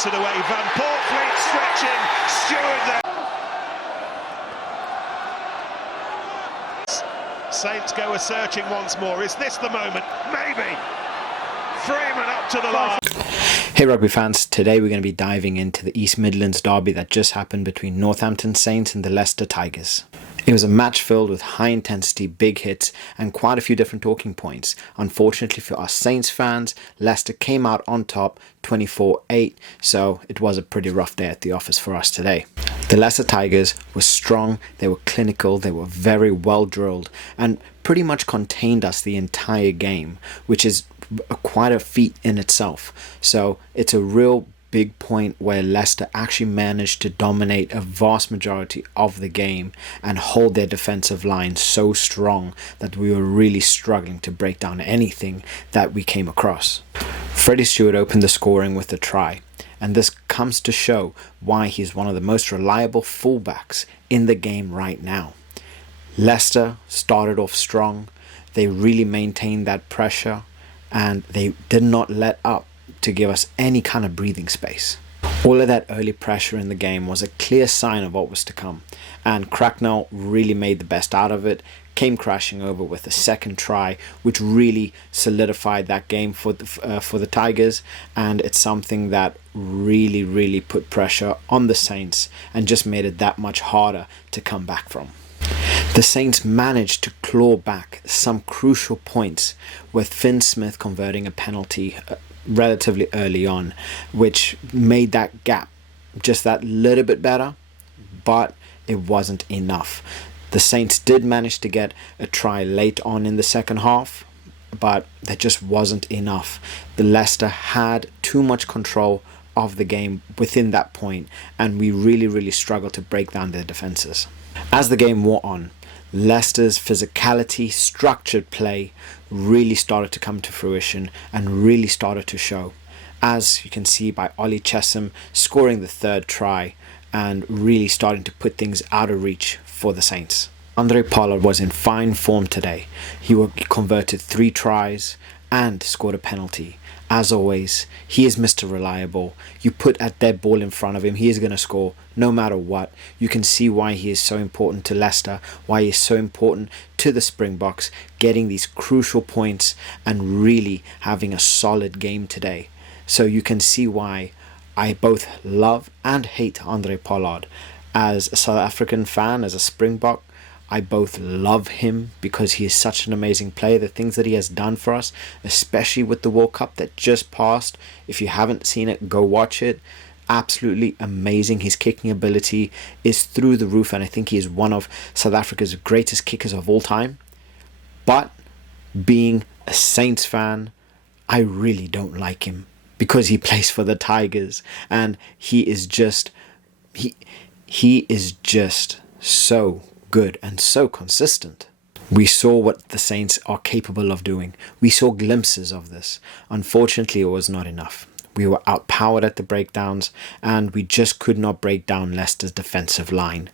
takes it away. Van Poortvliet stretching, Stewart there. Saints go a-searching once more. Is this the moment? Maybe. Freeman up to the line. Hey rugby fans, today we're going to be diving into the East Midlands derby that just happened between Northampton Saints and the Leicester Tigers. It was a match filled with high intensity, big hits and quite a few different talking points. Unfortunately for us Saints fans, Leicester came out on top 24-8, so it was a pretty rough day at the office for us today. The Leicester Tigers were strong, they were clinical, they were very well drilled and pretty much contained us the entire game, which is quite a feat in itself. So it's a real big point where Leicester actually managed to dominate a vast majority of the game and hold their defensive line so strong that we were really struggling to break down anything that we came across. Freddie Stewart opened the scoring with a try, and this comes to show why he's one of the most reliable fullbacks in the game right now. Leicester started off strong, they really maintained that pressure and they did not let up to give us any kind of breathing space. All of that early pressure in the game was a clear sign of what was to come, and Cracknell really made the best out of it, came crashing over with a second try which really solidified that game for the Tigers, and it's something that really put pressure on the Saints and just made it that much harder to come back from. The Saints managed to claw back some crucial points with Finn Smith converting a penalty relatively early on, which made that gap just that little bit better, but it wasn't enough. The Saints did manage to get a try late on in the second half, but that just wasn't enough. The Leicester had too much control of the game within that point, and we really struggled to break down their defenses. As the game wore on, Leicester's physicality, structured play really started to come to fruition and really started to show, as you can see by Ollie Chesham scoring the third try and really starting to put things out of reach for the Saints. Andre Pollard was in fine form today. He converted 3 tries and scored a penalty. As always, he is Mr. Reliable. You put a dead ball in front of him, he is going to score no matter what. You can see why he is so important to Leicester, why he is so important to the Springboks, getting these crucial points and really having a solid game today. So you can see why I both love and hate Andre Pollard. As a South African fan, as a Springbok, I both love him because he is such an amazing player. The things that he has done for us, especially with the World Cup that just passed. If you haven't seen it, go watch it. Absolutely amazing. His kicking ability is through the roof, and I think he is one of South Africa's greatest kickers of all time. But being a Saints fan, I really don't like him because he plays for the Tigers, and he is just so good and so consistent. We saw what the Saints are capable of doing. We saw glimpses of this. Unfortunately, it was not enough. We were outpowered at the breakdowns and we just could not break down Leicester's defensive line.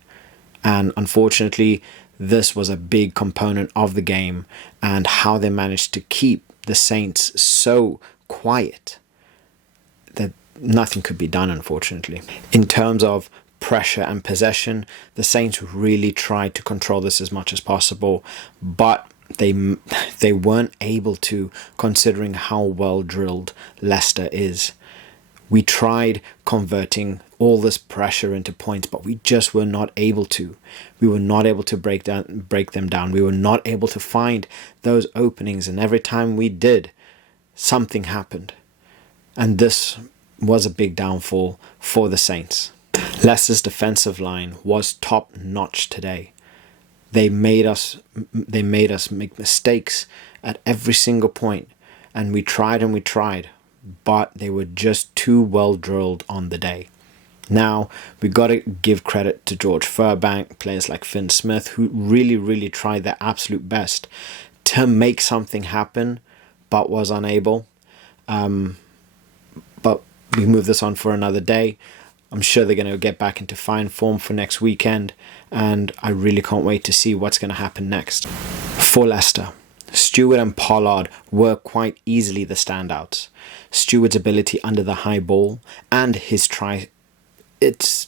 And unfortunately, this was a big component of the game and how they managed to keep the Saints so quiet that nothing could be done, unfortunately. In terms of pressure and possession, the Saints really tried to control this as much as possible, but they weren't able to, considering how well drilled Leicester is. We tried converting all this pressure into points, but we just were not able to. We were not able to break them down. We were not able to find those openings, and every time we did, something happened. And this was a big downfall for the Saints. Leicester's defensive line was top notch today. They made us make mistakes at every single point, and we tried, but they were just too well drilled on the day. Now we got to give credit to George Furbank, players like Finn Smith, who really tried their absolute best to make something happen, but was unable. But we move this on for another day. I'm sure they're going to get back into fine form for next weekend, and I really can't wait to see what's going to happen next. For Leicester, Stewart and Pollard were quite easily the standouts. Stewart's ability under the high ball and his try, it's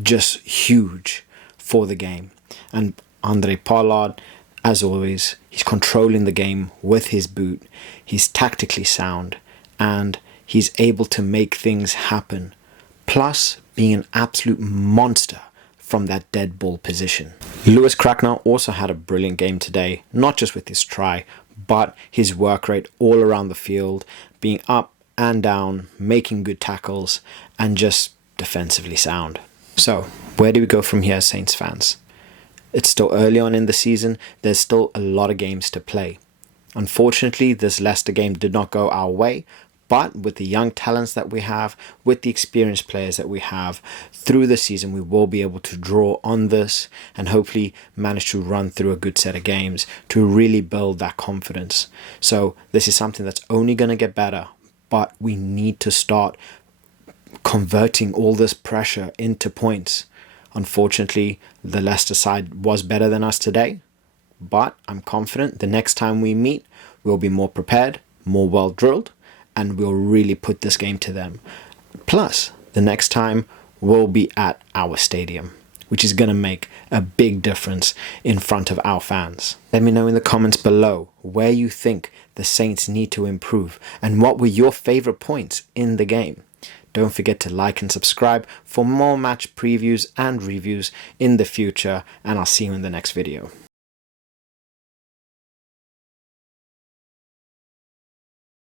just huge for the game. And Andre Pollard, as always, he's controlling the game with his boot. He's tactically sound and he's able to make things happen. Plus being an absolute monster from that dead ball position. Lewis Cracknell also had a brilliant game today, not just with his try, but his work rate all around the field, being up and down, making good tackles, and just defensively sound. So, where do we go from here, Saints fans? It's still early on in the season, there's still a lot of games to play. Unfortunately, this Leicester game did not go our way, but with the young talents that we have, with the experienced players that we have, through the season we will be able to draw on this and hopefully manage to run through a good set of games to really build that confidence. So this is something that's only going to get better, but we need to start converting all this pressure into points. Unfortunately, the Leicester side was better than us today, but I'm confident the next time we meet, we'll be more prepared, more well drilled, and we'll really put this game to them. Plus, the next time we'll be at our stadium, which is going to make a big difference in front of our fans. Let me know in the comments below where you think the Saints need to improve and what were your favorite points in the game. Don't forget to like and subscribe for more match previews and reviews in the future, and I'll see you in the next video.